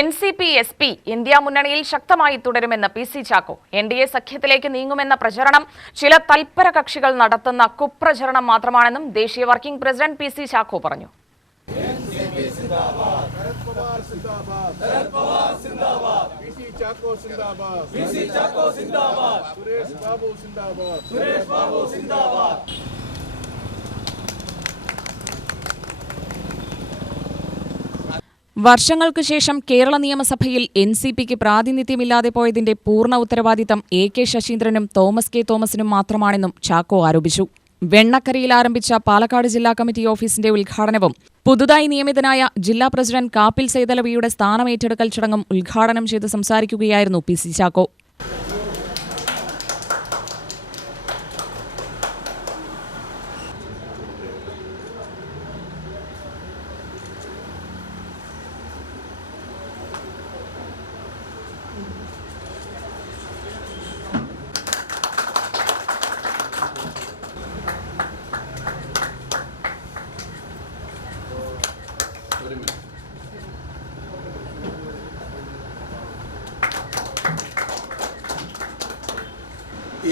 NCP-SP India മുന്നണിയിൽ ശക്തമായി തുടരുമെന്ന് പി.സി. ചാക്കോ. NDA സഖ്യത്തിലേക്ക് നീങ്ങുമെന്ന പ്രചരണം ചില തൽപര കക്ഷികൾ നടത്തുന്ന കുപ്രചരണം മാത്രമാണെന്നും ദേശീയ വർക്കിംഗ് പ്രസിഡന്റ് പി.സി. ചാക്കോ പറഞ്ഞു. വർഷങ്ങൾക്ക് ശേഷം കേരള നിയമസഭയിൽ NCPക്ക് പ്രാതിനിധ്യമില്ലാതെ പോയതിന്റെ പൂർണ്ണ ഉത്തരവാദിത്തം AK ശശീന്ദ്രനും തോമസ് കെ തോമസിനും മാത്രമാണെന്നും ചാക്കോ ആരോപിച്ചു. വെണ്ണക്കരയിൽ ആരംഭിച്ച പാലക്കാട് ജില്ലാ കമ്മിറ്റി ഓഫീസിന്റെ ഉദ്ഘാടനവും പുതുതായി നിയമിതനായ ജില്ലാ പ്രസിഡന്റ് കാപ്പിൽ സൈതലവിയുടെ സ്ഥാനമേറ്റെടുക്കൽ ചടങ്ങും ഉദ്ഘാടനം ചെയ്ത് സംസാരിക്കുകയായിരുന്നു പി.സി. ചാക്കോ.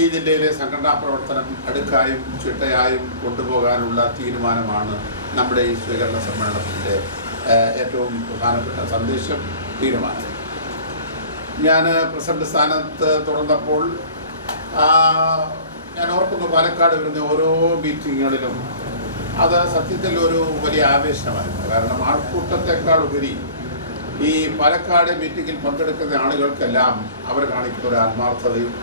ഈ ജില്ലയിലെ സംഘടനാ പ്രവർത്തനം അടുക്കായും ചിട്ടയായും കൊണ്ടുപോകാനുള്ള തീരുമാനമാണ് നമ്മുടെ ഈ സ്വീകരണ സമ്മേളനത്തിൻ്റെ ഏറ്റവും പ്രധാനപ്പെട്ട സന്ദേശം, തീരുമാനം. ഞാൻ പ്രസിഡന്റ് സ്ഥാനത്ത് തുടർന്നപ്പോൾ ഞാൻ ഓർക്കുന്നു, പാലക്കാട് വരുന്ന ഓരോ മീറ്റിങ്ങുകളിലും അത് സത്യത്തിൽ ഒരു വലിയ ആവേശമായിരുന്നു. കാരണം ആൾക്കൂട്ടത്തെക്കാൾ ഉപരി ഈ പാലക്കാട് മീറ്റിങ്ങിൽ പങ്കെടുക്കുന്ന ആളുകൾക്കെല്ലാം അവർ കാണിക്കുന്ന ഒരു ആത്മാർത്ഥതയും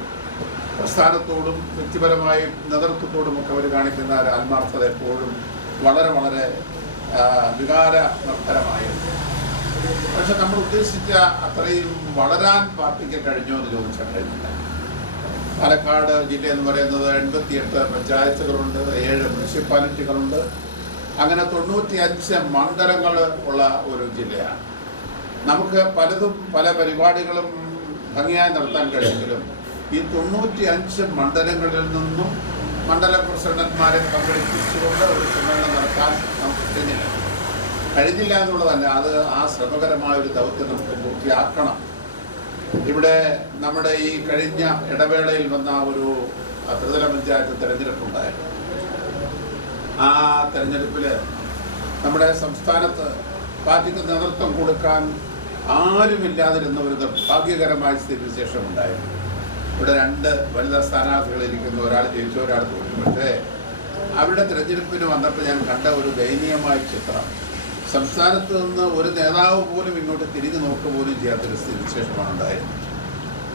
പ്രസ്ഥാനത്തോടും വ്യക്തിപരമായും നേതൃത്വത്തോടുമൊക്കെ അവർ കാണിക്കുന്ന ഒരു ആത്മാർത്ഥത എപ്പോഴും വളരെ വളരെ വികാര നിർഭരമായിരുന്നു. പക്ഷെ നമ്മൾ ഉദ്ദേശിച്ച അത്രയും വളരാൻ പാർട്ടിക്ക് കഴിഞ്ഞോ എന്ന് ചോദിച്ചാൽ കഴിഞ്ഞില്ല. പാലക്കാട് ജില്ല എന്ന് പറയുന്നത് 88 പഞ്ചായത്തുകളുണ്ട്, 7 മുനിസിപ്പാലിറ്റികളുണ്ട്. അങ്ങനെ 95 മണ്ഡലങ്ങൾ ഉള്ള ഒരു ജില്ലയാണ്. നമുക്ക് പലതും പല പരിപാടികളും ഭംഗിയായി നടത്താൻ കഴിയുമെങ്കിലും ഈ 95 മണ്ഡലങ്ങളിൽ നിന്നും മണ്ഡലം പ്രസിഡന്റ്മാരെ പങ്കെടുപ്പിച്ചുകൊണ്ട് ഒരു സമ്മേളനം നടത്താൻ നമുക്ക് കഴിഞ്ഞില്ല എന്നുള്ളതല്ല, അത് ആ ശ്രമകരമായ ഒരു ദൗത്യം നമുക്ക് പൂർത്തിയാക്കണം. ഇവിടെ നമ്മുടെ ഈ കഴിഞ്ഞ ഇടവേളയിൽ വന്ന ഒരു ത്രിതല പഞ്ചായത്ത് തെരഞ്ഞെടുപ്പുണ്ടായിരുന്നു. ആ തെരഞ്ഞെടുപ്പിൽ നമ്മുടെ സംസ്ഥാനത്ത് പാർട്ടിക്ക് നേതൃത്വം കൊടുക്കാൻ ആരുമില്ലാതിരുന്ന ഒരു നിർഭാഗ്യകരമായ സ്ഥിതിവിശേഷം ഉണ്ടായിരുന്നു. ഇവിടെ 2 വനിതാ സ്ഥാനാർത്ഥികളിരിക്കുന്നു, ഒരാൾ ജയിച്ചു, ഒരാൾ തോറ്റു. പക്ഷേ അവരുടെ തിരഞ്ഞെടുപ്പിന് വന്നപ്പോൾ ഞാൻ കണ്ട ഒരു ദയനീയമായ ചിത്രം, സംസ്ഥാനത്ത് നിന്ന് ഒരു നേതാവ് പോലും ഇങ്ങോട്ട് തിരിഞ്ഞു നോക്കുക പോലും ചെയ്യാത്തൊരു സ്ഥിതിവിശേഷമാണ് ഉണ്ടായിരുന്നത്.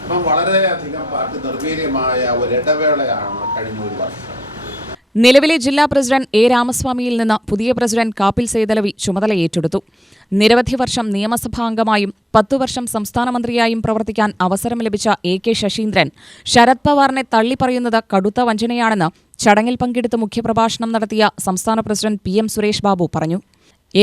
അപ്പം വളരെയധികം പാർട്ടി നിർവീര്യമായ ഒരിടവേളയാണ് കഴിഞ്ഞ ഒരു വർഷം. നിലവിലെ ജില്ലാ പ്രസിഡന്റ് A. രാമസ്വാമിയിൽ നിന്ന് പുതിയ പ്രസിഡന്റ് കാപ്പിൽ സൈതലവി ചുമതല ഏറ്റെടുത്തു. നിരവധി വർഷം നിയമസഭാംഗമായും 10 വർഷം സംസ്ഥാന മന്ത്രിയായും പ്രവർത്തിക്കാൻ അവസരം ലഭിച്ച AK ശശീന്ദ്രൻ ശരത് പവാറിനെ തള്ളിപ്പറയുന്നത് കടുത്ത വഞ്ചനയാണെന്ന് ചടങ്ങിൽ പങ്കെടുത്ത് മുഖ്യപ്രഭാഷണം നടത്തിയ സംസ്ഥാന പ്രസിഡന്റ് PM സുരേഷ് ബാബു പറഞ്ഞു.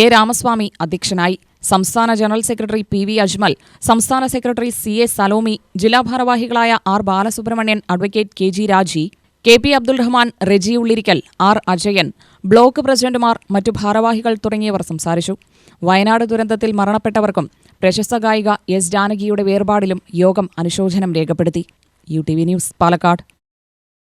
A. രാമസ്വാമി അധ്യക്ഷനായി. സംസ്ഥാന ജനറൽ സെക്രട്ടറി PV അജ്മൽ, സംസ്ഥാന സെക്രട്ടറി CA സലോമി, ജില്ലാ ഭാരവാഹികളായ R. Balasubramanian, advocate KG Raji, KP Abdul Rahman, Reji Ullirikkal, R. Ajayan, block പ്രസിഡന്റുമാർ, മറ്റു ഭാരവാഹികൾ തുടങ്ങിയവർ സംസാരിച്ചു. വയനാട് ദുരന്തത്തിൽ മരണപ്പെട്ടവർക്കും പ്രശസ്ത ഗായിക S. ജാനകിയുടെ വേർപാടിലും യോഗം അനുശോചനം രേഖപ്പെടുത്തി. UTV news, Palakkad.